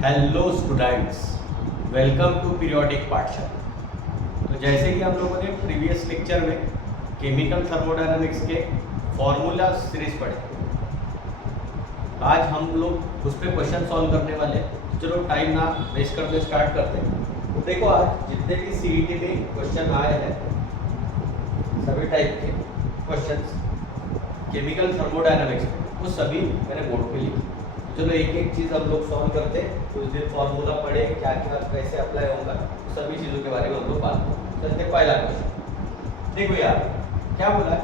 Hello students, welcome to Periodic Pathshala. तो जैसे कि हम लोगों ने प्रीवियस लेक्चर में केमिकल थर्मोडायनामिक्स के फॉर्मूला सीरीज पढ़े, आज हम लोग उस पर क्वेश्चन सॉल्व करने वाले हैं। चलो टाइम ना वेस्ट करते स्टार्ट करते हैं। तो देखो, आज जितने भी सीईटी में क्वेश्चन आए हैं सभी टाइप के क्वेश्चंस केमिकल थर्मोडायनामिक्स में, वो सभी मैंने बोर्ड पे लिखे। चलो एक एक चीज़ हम लोग सॉल्व करते हैं। कुछ दिन फॉर्मूला पढ़े, क्या क्या कैसे अप्लाई होगा, तो सभी चीज़ों के बारे में हम लोग बात करते हैं। पहला क्वेश्चन देखो यार, क्या बोला है?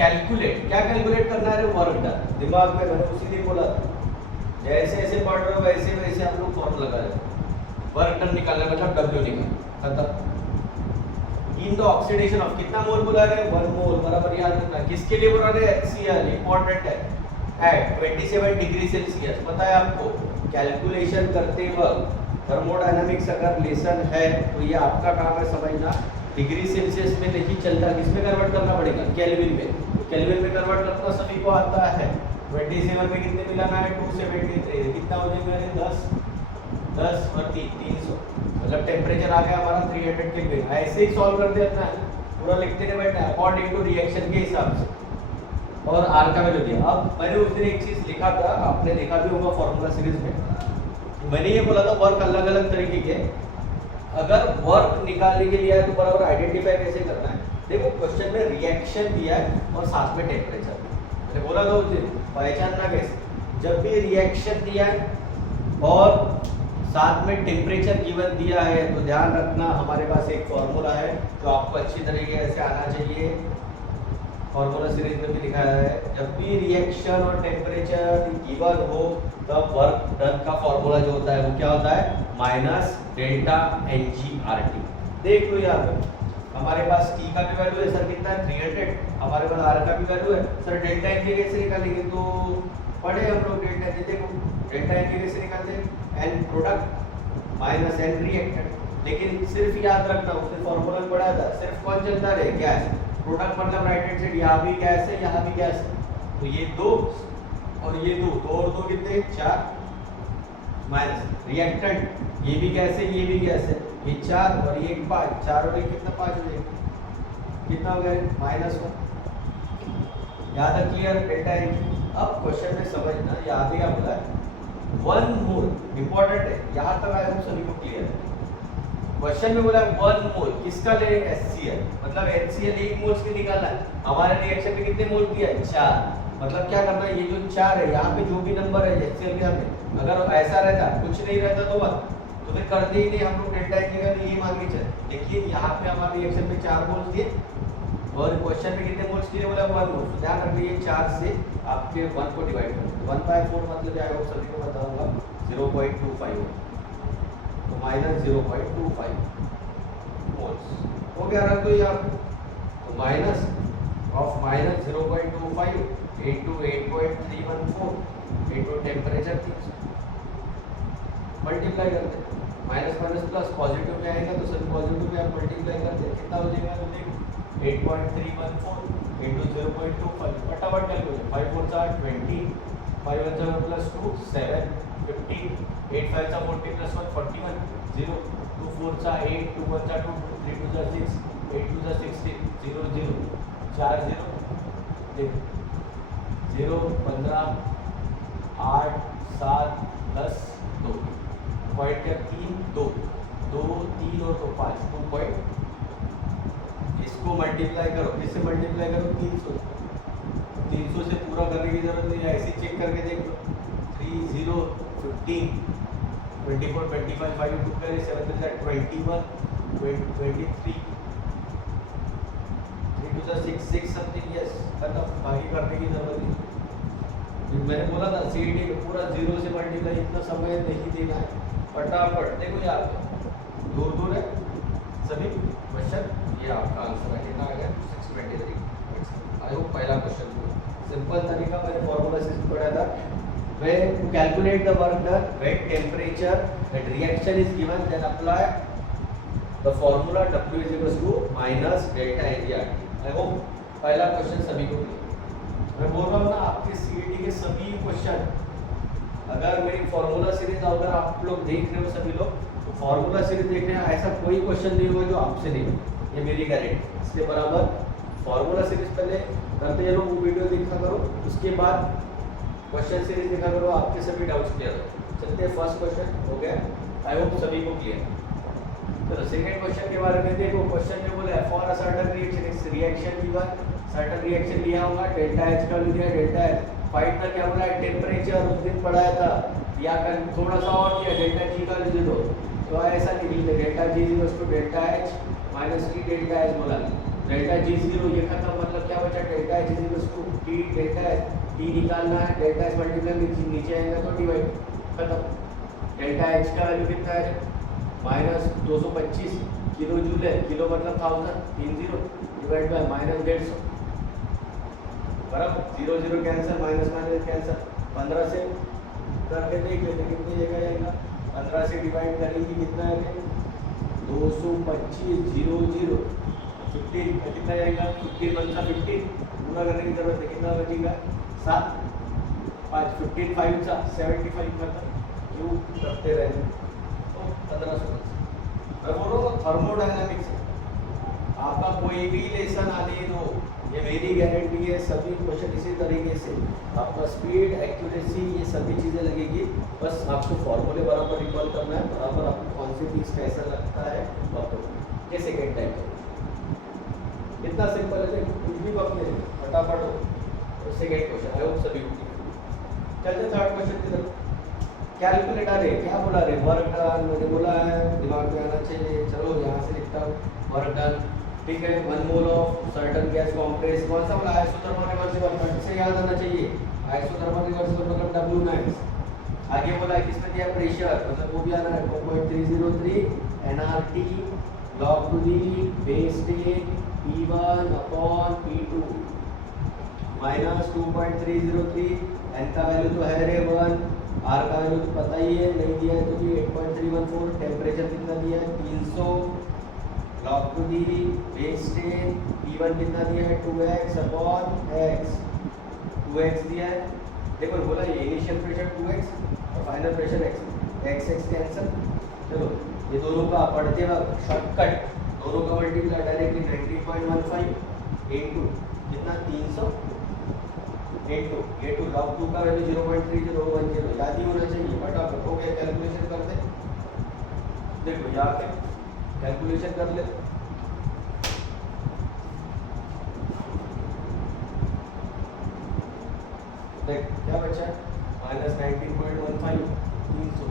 कैलकुलेट। क्या कैलकुलेट करना है? Work done. दिमाग में मैंने उसी दिन बोला था, जैसे जैसे पढ़ रहे हो वैसे वैसे आप लोग फॉर्मूला लगा रहे हो। वर्क डन निकालना मतलब डब्ल्यू निकालना खत्म। इन द ऑक्सीडेशन ऑफ कितना मोल बोला है? 1 मोल। बराबर याद रखना। किसके लिए बोला है? HCl। इंपॉर्टेंट है। At 27 degree Celsius. पता है आपको, कैलकुलेशन करते वक्त थर्मोडायनामिक्स अगर लेसन है तो ये आपका काम है समझना। डिग्री सेल्सियस में नहीं चलता, किसमें कन्वर्ट करना पड़ेगा? केल्विन में। तो केल्विन में कन्वर्ट करना सभी को आता है। 27 में कितने मिलाना है? 273। कितना हो जाएगा? 10 और 300, मतलब टेम्परेचर आ गया हमारा 300 केल्विन। ऐसे ही सॉल्व करते अपना, पूरा लिखते नहीं बैठना, अकॉर्डिंग टू रिएक्शन के हिसाब से। और आर का वैल्यू दिया। अब मैंने उस दिन एक चीज लिखा था, आपने देखा भी होगा फॉर्मूला सीरीज में। मैंने ये बोला था वर्क अलग अलग तरीके के, अगर वर्क निकालने के लिए है तो बराबर आइडेंटिफाई कैसे करना है। देखो क्वेश्चन में रिएक्शन दिया है और साथ में टेम्परेचर। मैंने बोला था उस दिन, पहचानना कैसे। जब भी रिएक्शन दिया है और साथ में टेम्परेचर गिवन दिया है तो ध्यान रखना, हमारे पास एक फॉर्मूला है जो आपको अच्छी तरीके से आना चाहिए। फॉर्मूला सीरीज में भी लिखा है, जब भी रिएक्शन और टेम्परेचर गिवन हो तब वर्क डन का फॉर्मूला जो होता है वो क्या होता है? Minus delta NgRT। देख लो यार, हमारे पास T का भी वैल्यू है सर, कितना है? 300। हमारे पास R का भी वैल्यू है सर। डेल्टा Ng कैसे निकालेंगे? तो पढ़े हम लोग डेल्टा Ng। देखो डेल्टा Ng कैसे निकालते हैं? N product minus N reactant. लेकिन सिर्फ याद रखना, उसने फॉर्मूला में पढ़ा था, सिर्फ कौन चलता रहे? गैस। प्रोडक्ट मतलब राइट हैंड साइड, यहाँ भी गैस है यहाँ भी गैस है, तो ये 2 और ये 2, 2 और 2 कितने? 4। माइनस रिएक्टेंट, ये भी गैस है ये भी गैस है, ये 4 और ये 5। 4 और 1 कितना? 5 हो जाएगा। कितना हो गया? -1। यहाँ तक क्लियर? Delta Ng। अब क्वेश्चन में समझना, यहाँ भी क्या बोला है? 1 मोल। इंपॉर्टेंट है, यहाँ तक आया हम सभी को क्लियर है। क्वेश्चन में बोला 1 मोल किसका ले? HCl। मतलब HCl 1 मोल से निकालना है। हमारे रिएक्शन में कितने मोल दिया है? 4। मतलब क्या करना है? ये जो 4 है यहाँ पे जो भी नंबर है HCl के, हमें अगर ऐसा रहता कुछ नहीं रहता तो 1, तो फिर करते ही नहीं हम लोग डेल्टा Ng का ये मान के चले। देखिए यहाँ पे हमारे रिएक्शन में 4 मोल्स दिए और क्वेश्चन में कितने मोल्स दिए? बोला 1 मोल। तो ध्यान रखिए 4 से आपके 1 को डिवाइड कर दो। 1/4 मतलब क्या है सभी को बताऊंगा, 0.25 तो -0.25 मोल्स हो गया। रख दो यार, तो minus of -0.25 into 8.314 into temperature 300 multiply करते हैं। माइनस माइनस प्लस पॉजिटिव में आएगा तो सभी पॉजिटिव में आप मल्टीप्लाई करते हैं, कितना हो जाएगा? तो देखो 8.314 इंटू 0.25, फटाफट कैलकुलेट। 5 4 जा 20, 5 1 जा प्लस 2 7 15, 8 5 जा 40 प्लस 1 41, 0 2 4 जा 8, 2 1 जा 2, 3 2 जा 6, 8 2 जा 16, 0 0 4 0 देखो 0 15 8 7 10 2 पॉइंट क्या? 3 2 2 3 और 2 5 2 पॉइंट। इसको मल्टीप्लाई करो, किससे मल्टीप्लाई करो? 300 से पूरा करने की जरूरत नहीं है, ऐसे चेक करके देख लो। 3 0 15 24 25 5 2 करे 7 21 23 3 2 6 6 समथिंग। यस, खत्म, बाकी करने की जरूरत नहीं। मैंने बोला था सीईटी में पूरा 0 से मल्टीप्लाई, इतना समय नहीं देना है, फटाफट। देखो यार दूर दूर है सभी क्वेश्चन, ये आपका आंसर है। कितना आ गया? 623। आई होप पहला क्वेश्चन सिंपल तरीका मैंने फॉर्मूला से पढ़ा था। When to calculate the work done, when temperature that reaction is given, then apply the formula W is equals to minus delta NgRT। I hope पहला क्वेश्चन सभी को clear. मैं बोल रहा हूँ ना, आपके सीईटी के सभी क्वेश्चन अगर मेरी फॉर्मूला सीरीज अगर आप लोग देख रहे हो सभी लोग, तो फॉर्मूला सीरीज देख रहे हैं, ऐसा कोई क्वेश्चन नहीं होगा जो आपसे नहीं हो, ये मेरी गारंटी। इसके बराबर फॉर्मूला सीरीज पहले करते चलो, वो वीडियो देखा करो, उसके बाद क्वेश्चन सीरीज देखा करो, आपके सभी डाउट्स क्लियर हो। चलते हैं, फर्स्ट क्वेश्चन हो गया, आई होप सभी को क्लियर। चलो सेकंड क्वेश्चन के बारे में देखो। क्वेश्चन में बोला फॉर अ सर्टेन रिएक्शन, इस रिएक्शन गिवन, सर्टेन रिएक्शन लिया होगा, डेल्टा एच का लिया, डेल्टा एच फाइंड कर, क्या बोला है, टेम्परेचर उस दिन पढ़ाया था, या कर थोड़ा सा और किया, डेल्टा जी का लिख दो, तो ऐसा लिख लेते, delta G is equal to delta H minus T delta H बोला, डेल्टा जी जीरो ये खत्म, मतलब क्या बचा, delta H is equal to T delta H, T निकालना है, डेल्टा एच मल्टीप्लाई नीचे आएगा तो डिवाइड, खत्म। डेल्टा एच का वैल्यू कितना है, माइनस 225 किलो जूल है, किलो मतलब 1000, 30 डिवाइड बाय माइनस 150, बराबर 0 0 कैंसिल, माइनस माइनस कैंसिल, 15 से करके देख लेते कितनी जगह जाएगा, 15 से डिवाइड करेंगे कितना है, 225 0 0 15 कितना जाएगा, 15 बनता 15, पूरा करने की जरूरत है, कितना बचेगा 7 5 15 5 सा 75 मतलब क्यों करते रहे, तो 1500। मैं बोल रहा हूँ थर्मोडायनामिक्स आपका कोई भी लेसन आने दो, ये मेरी गारंटी है, सभी क्वेश्चन इसी तरीके से आपका स्पीड, एक्यूरेसी, ये सभी चीज़ें लगेगी, बस आपको फॉर्मूले बराबर रिकॉल करना है, बराबर आपको कौन सी चीज़ कैसा लगता है, और ये सेकेंड टाइम करो, इतना सिंपल है, कुछ भी वक्त नहीं है, फटाफट हो। सेकेंड क्वेश्चन आई होप सभी को। चलते थर्ड क्वेश्चन की तरफ। कैलकुलेट, अरे क्या बोला रे, वर्क डन, मैंने बोला है दिमाग में आना चाहिए, चलो यहाँ से लिखता हूँ, वर्क डन, ठीक है, 1 mole of certain gas compress, कौन सा बोला, आइसोथर्मल रिवर्सिबल, फट से याद आना चाहिए, आइसोथर्मल रिवर्सिबल मतलब W मैक्स। आगे बोला है किसमें दिया, प्रेशर, मतलब वो भी आना है 2.303 nRT log to the base 10 P1 upon P2 minus 2.303, n का वैल्यू तो है रे 1, r का वैल्यू तो पता ही है, नहीं दिया है तो भी 8.314, टेम्परेचर कितना दिया है 300 log to the base 10, P1 कितना दिया है 2x अपॉन x, 2x दिया है, देखो बोला ये इनिशियल प्रेशर 2x और final pressure x, x cancel, चलो ये दोनों का पढ़ते वक्त शॉर्टकट, दोनों का मल्टीप्लाई डायरेक्टली 19.15 इनटू कितना 300 इनटू ये टू log 2 का वैल्यू 0.3010, याद ही होना चाहिए, फटाफट हो गया, कैलकुलेशन कर दे, देखो यहाँ पे कैलकुलेशन कर ले, देख क्या बचा है, माइनस 19.15 300,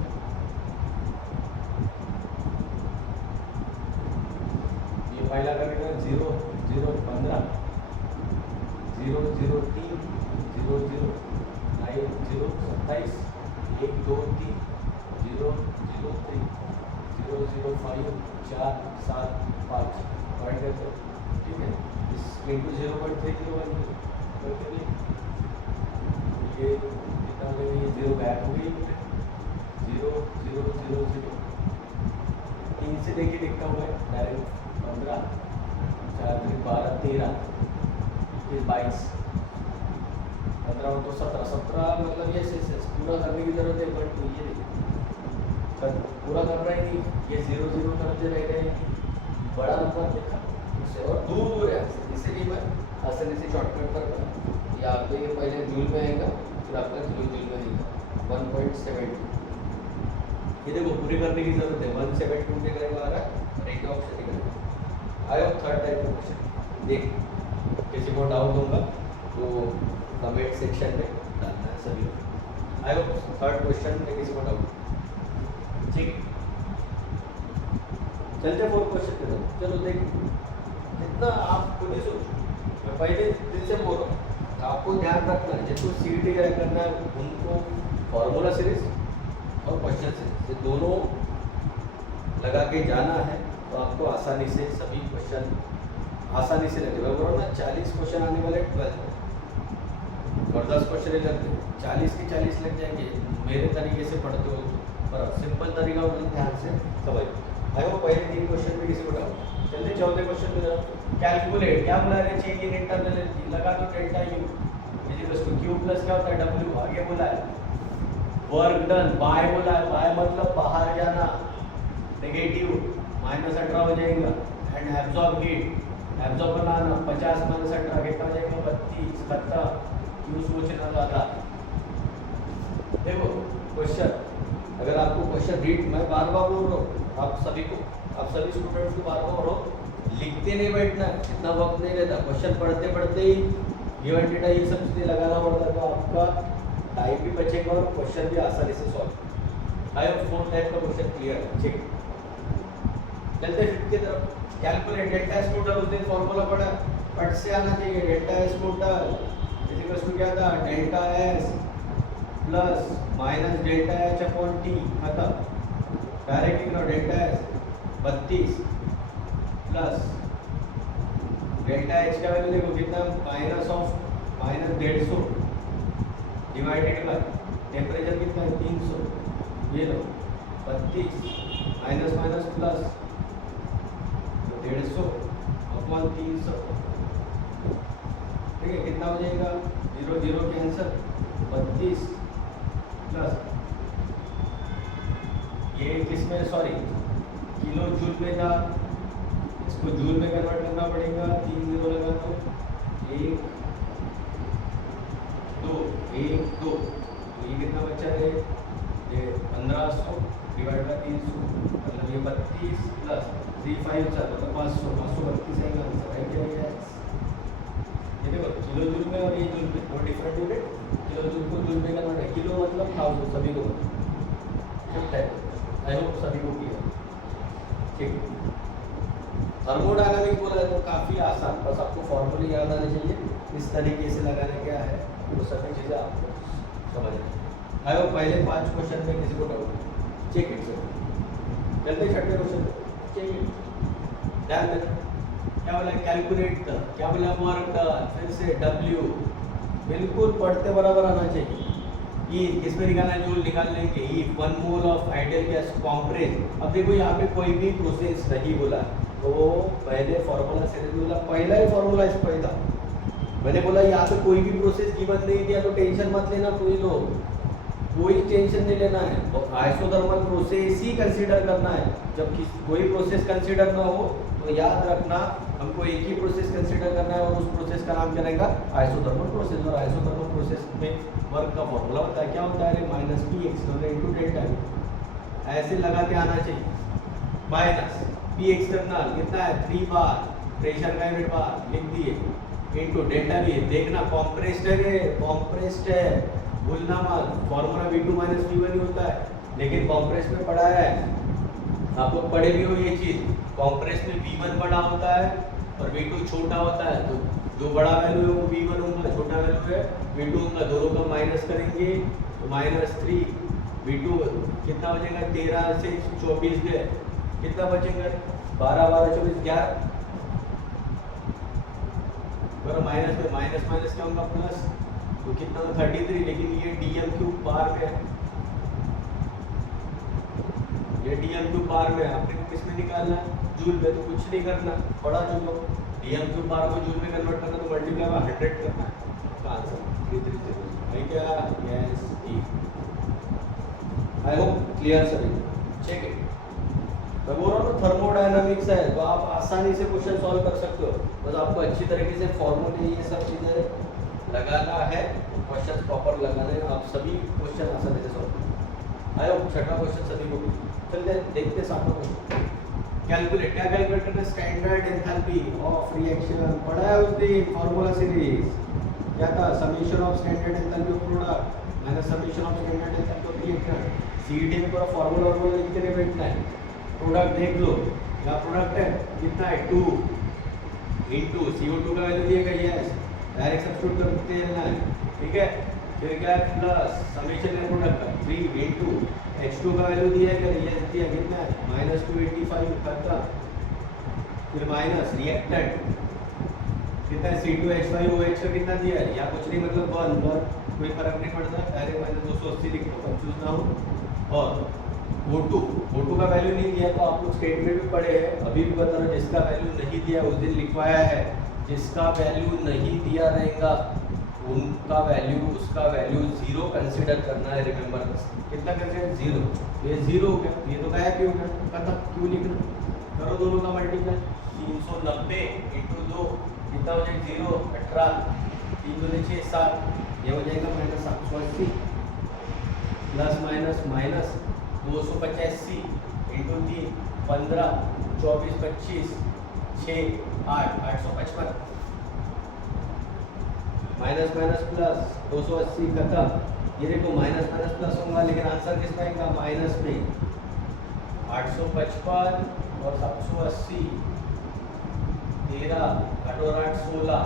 ये पहला करेगा 0 0 15 0 0 3 0 0 9 0 27 1 2 3 0 0 3 0 0 5 4 7 5 पॉइंट करते, ठीक है, इस इंटू 0.301 करके भी ये कितना में ये 0 बैक हो गई, 0 0 0 0 3 से लेके लिखता हुआ है डायरेक्ट 15 4 3 12 13 22 15 तो 17 17 मतलब ये पूरा करने की जरूरत है, बट ये पूरा कर रहा ही नहीं, ये 0 0 करते रह गए, बड़ा नंबर देखा उससे और दूर है, इसलिए मैं आसानी से शॉर्टकट कर रहा हूँ, या आपको ये पहले जूल में आएगा, फिर आपका किलो जूल में आएगा 1.72, ये देखो पूरी करने की जरूरत है, 172 के करीब आ रहा है, और एक ऑप्शन निकल आई होप थर्ड टाइप का क्वेश्चन, देख किसी को डाउट होगा तो कमेंट सेक्शन में डालना है सभी, आई होप थर्ड क्वेश्चन में किसी को डाउट, ठीक। चलते फोर्थ क्वेश्चन पे, चलो देख कितना आप खुद ही सोचो, मैं पहले दिन से बोल रहा हूँ, आपको ध्यान रखना है जिसको सीईटी क्रैक करना है उनको फॉर्मूला सीरीज और क्वेश्चन सीरीज ये दोनों लगा के जाना है, तो आपको आसानी से सभी क्वेश्चन आसानी से लगे, मैं बोल रहा हूँ ना 40 क्वेश्चन आने वाले 12 और 10 क्वेश्चन ही लगते, 40 के 40 लग जाएंगे मेरे तरीके से पढ़ते हो, पर सिंपल तरीका मतलब ध्यान से समझ, आई होप पहले 3 क्वेश्चन में किसी को डाउट। चलते चौथे क्वेश्चन पे जरा, कैलकुलेट, क्या बोला है, चेंज इन इंटरनल एनर्जी, लगा दो delta U is equal to Q plus क्या होता है डब्ल्यू, आगे बोला है वर्क डन बाय बोला है, बाय मतलब बाहर जाना, नेगेटिव -18 हो जाएगा। एंड एब्जॉर्ब हीट, एब्जॉर्ब बनाना 50 - 18 कितना हो जाएगा 32 खत्ता। क्यों सोचना ज़्यादा। देखो क्वेश्चन, अगर आपको क्वेश्चन रीड, मैं बार बार बोल रहा हूँ आप सभी को, आप सभी स्टूडेंट्स को बार बार बोल रहा हूँ, लिखते नहीं बैठना, इतना वक्त नहीं रहता। क्वेश्चन पढ़ते पढ़ते ही गिवन डेटा ये सब चीज़ें लगाना पड़ता है, तो आपका टाइम भी बचेगा और क्वेश्चन भी आसानी से सॉल्व। आई होप 4 टाइप का क्वेश्चन क्लियर है। ठीक, चलते फिफ्थ की तरफ। कैलकुलेट डेल्टा एस टोटल, उस दिन फॉर्मूला पढ़ा, पट से आना चाहिए। Delta S total equals to क्या था, delta S plus minus delta H upon T, खत्म। डायरेक्ट लिख लो, delta S 32 plus delta H का वैल्यू देखो कितना, -150 डिवाइडेड बाय टेम्परेचर कितना है 300, ये लो 32 माइनस माइनस प्लस 150 अपॉन 300, ठीक है। कितना हो जाएगा, 0 0 कैंसर, 32 प्लस ये किसमें, सॉरी किलो जूल में था, इसको जूल में कन्वर्ट करना पड़ेगा। 3 0 लगा दो, 1 2 1 2, तो ये कितना बचा है, ये 1500 डिवाइड बाय 300, मतलब ये 32 प्लस 3 5 4 मतलब 532 आएगा आंसर। है क्या ये? ये देखो किलो जूल में और ये जूल में दो डिफरेंट यूनिट, किलो जूल को जूल में कन्वर्ट है, किलो मतलब 1000 सभी को। आई होप सभी को क्लियर। ठीक, थर्मोडायनामिक बोला है तो काफ़ी आसान, बस आपको फॉर्मूले याद आने चाहिए, इस तरीके से लगाने क्या है वो सभी चीज़ें आपको समझ में। आई होप पहले 5 क्वेश्चन में किसी को डाउट, चेक इट सर। जल्दी छठे क्वेश्चन चेक इट, ध्यान देना क्या बोला, कैलकुलेट द, क्या बोला, वर्क डन, फिर से W, बिल्कुल पढ़ते बराबर आना चाहिए। ई किसमें निकालना है, जूल निकाल लेंगे। ई 1 mole of ideal gas compress. अब देखो यहाँ पे कोई भी प्रोसेस नहीं बोला, तो पहले फॉर्मूला से बोला, पहला ही फॉर्मूला इस पर था। मैंने बोला यहाँ पे कोई भी प्रोसेस गिवन नहीं दिया तो टेंशन मत लेना, कोई लोग कोई टेंशन नहीं लेना है, तो आइसोथर्मल प्रोसेस ही कंसीडर करना है। जब कोई प्रोसेस कंसीडर ना हो तो याद रखना हमको एक ही प्रोसेस कंसीडर करना है और उस प्रोसेस का नाम क्या रहेगा, आइसोथर्मल प्रोसेस। और आइसोथर्मल प्रोसेस में वर्क का फॉर्मूला होता है, क्या होता है, -P एक्सटर्नल डेल्टा, ऐसे लगा के आना चाहिए। माइनस P एक्सटर्नल कितना है 3 बार, प्रेशर का यूनिट बार लिख दिए, इनटू डेल्टा भी देखना कॉम्प्रेस्ड है, कॉम्प्रेस्ड है भूलना मत। फॉर्मूला V2 - V1 ही होता है, लेकिन कॉम्प्रेस में पढ़ा है, आप लोग पढ़े भी हो ये चीज। कॉम्प्रेस में V1 बड़ा होता है और V2 छोटा होता है, तो जो बड़ा वैल्यू है वो V1 होगा, छोटा वैल्यू है V2 होगा, दोनों का माइनस करेंगे तो -3 V2 कितना हो जाएगा, 13 से 24 गए, कितना बचेगा 12 12 24 11, बराबर माइनस में माइनस माइनस क्या होगा प्लस, तो कितना 33, लेकिन ये dm³ बार में है, ये dm³ बार में है। आपने किस में निकालना है, जूल में, तो कुछ नहीं करना, बड़ा चुनो, dm³ बार को जूल में कन्वर्ट करना तो मल्टीप्लाई बाय 100 करना है, तो आंसर 330 है क्या, yes E. I hope clear सभी, चेक इट। मैं बोल रहा हूँ थर्मोडायनामिक्स है तो आप आसानी से क्वेश्चन सॉल्व कर सकते हो, बस आपको अच्छी तरीके से फॉर्मूले ये सब चीज़ें लगाना है, क्वेश्चन प्रॉपर लगाना है, आप सभी क्वेश्चन आसानी से सॉल्व करें। आई होप छठा क्वेश्चन सभी को, चलिए देखते सातवां क्वेश्चन। कैलकुलेट, क्या कैलकुलेट करना है, स्टैंडर्ड एंथैल्पी ऑफ रिएक्शन, पढ़ा है उस दिन फॉर्मूला सीरीज, क्या था, summation of standard enthalpy of product minus summation of standard enthalpy of reaction. CET में पूरा फॉर्मूला लिख के बैठना है। प्रोडक्ट देख लो, क्या प्रोडक्ट है, कितना है 2 इंटू CO2 का वैल्यू दिएगा, यस डायरेक्ट सब्स्टिट्यूट करते हैं, ठीक है। फिर क्या है प्लस समेशन है प्रोडक्ट का 3 इंटू H2 का वैल्यू दिया है, यस दिया, कितना है -285 खत्म। फिर माइनस रिएक्टेंट कितना है C2H5OH का कितना दिया है, या कुछ नहीं मतलब 1 पर कोई फर्क नहीं पड़ता, डायरेक्ट -280 लिख लो, कंफ्यूज ना हो। और O2 का वैल्यू नहीं दिया तो आप लोग स्टेट में भी पढ़े हैं, अभी भी बता रहा हूँ, जिसका वैल्यू नहीं दिया उस दिन लिखवाया है, जिसका वैल्यू नहीं दिया रहेगा उनका वैल्यू उसका वैल्यू 0 कंसिडर करना है। रिमेंबर कितना कंसिडर 0, ये 0 हो गया, ये तो गायब ही हो गया, खत्म। क्यों लिखना, करो दोनों का मल्टीप्लाई। 390 इंटू 2 कितना हो जाएगा 0, 18, 3 दूनी 6 7, ये हो जाएगा -780 plus minus minus 285 into 3 15 24 25 6 8 855 minus minus plus 280 खत्म। ये देखो माइनस माइनस प्लस होगा, लेकिन आंसर किस में आएगा, माइनस में। 855 और 780 13 8 और 8 16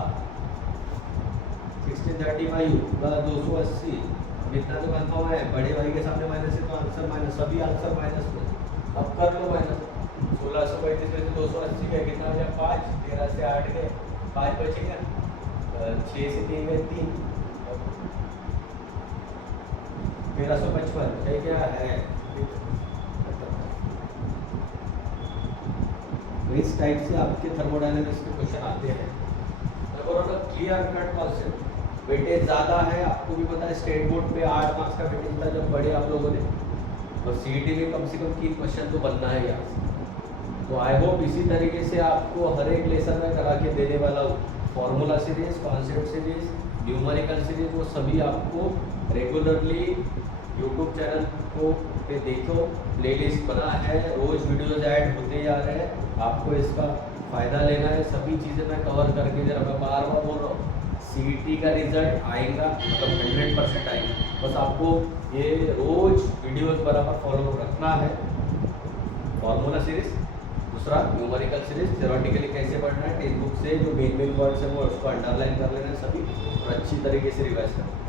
1635 प्लस 280। अब इतना तो कंफर्म है, बड़े भाई के सामने माइनस है तो आंसर माइनस, सभी आंसर माइनस में। अब कर लो माइनस, 1635 में से 280 गए, कितना हो गया 5, 13 से 8 गए, 5 बचेगा, 6 से 3 गए 3, 1355 है क्या है। इस टाइप से आपके थर्मोडायनामिक्स के क्वेश्चन आते हैं। क्लियर कट कॉन्सेप्ट, वेटेज ज़्यादा है, आपको भी पता है स्टेट बोर्ड पे 8 मार्क्स का वेटेज था जब पढ़े आप लोगों ने, और सीईटी में कम से कम 3 क्वेश्चन तो बनना है यहाँ से। तो आई होप इसी तरीके से आपको हर एक लेसन में करा के देने वाला हूँ। Formula series, concept series, numerical series, वो सभी आपको रेगुलरली यूट्यूब चैनल को पे देखो, प्लेलिस्ट बना है, रोज वीडियोज ऐड होते जा रहे हैं, आपको इसका फ़ायदा लेना है। सभी चीज़ें मैं कवर करके दे रहा हूँ, मैं बार बार बोल रहा हूँ, सीईटी का रिजल्ट आएगा, मतलब 100% आएगा, बस आपको ये रोज वीडियोज बराबर फॉलो रखना है। फॉर्मूला सीरीज, दूसरा न्यूमेरिकल सीरीज, थ्योरेटिकली कैसे पढ़ना है, टेक्स्ट बुक से जो मेन वर्ड्स है वो उसको अंडरलाइन कर लेना है सभी, और अच्छी तरीके से रिवाइज करना।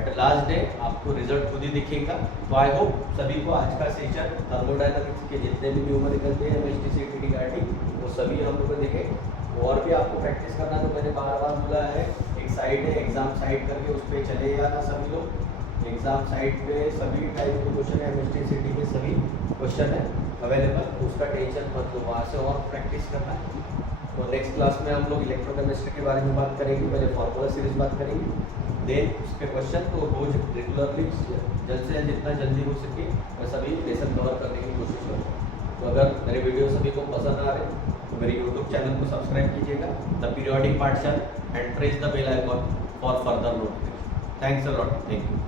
एट लास्ट डे आपको रिजल्ट खुद ही दिखेगा। तो आई होप सभी को आज का सेशन थर्मोडायनामिक्स के जितने भी न्यूमेरिकल थे, एमएसटी, सीईटी, गार्डी, वो सभी हम लोग को देखे। और भी आपको प्रैक्टिस करना, तो मैंने बार बार बोला है, एक साइट है एग्जाम साइट करके, उस पर चले जाना सभी लोग। एग्जाम साइट पे सभी टाइप के क्वेश्चन है, एमएसटी, सीईटी के सभी क्वेश्चन है अवेलेबल, उसका टेंशन मत लो, वहाँ से और प्रैक्टिस करना है। तो नेक्स्ट क्लास में हम लोग इलेक्ट्रोकेमिस्ट्री के बारे में बात करेंगे, पहले फॉर्मूला सीरीज बात करेंगे, देन उसके क्वेश्चन तो रोज रेगुलरली जल्द से जितना जल्दी हो सके मैं सभी लेसन कवर करने की कोशिश करूँगा। तो अगर मेरे वीडियो सभी को पसंद आ रहे तो मेरे यूट्यूब चैनल को सब्सक्राइब कीजिएगा, the Periodic Pathshala, and press the bell icon for further notification. Thanks a lot, thank you.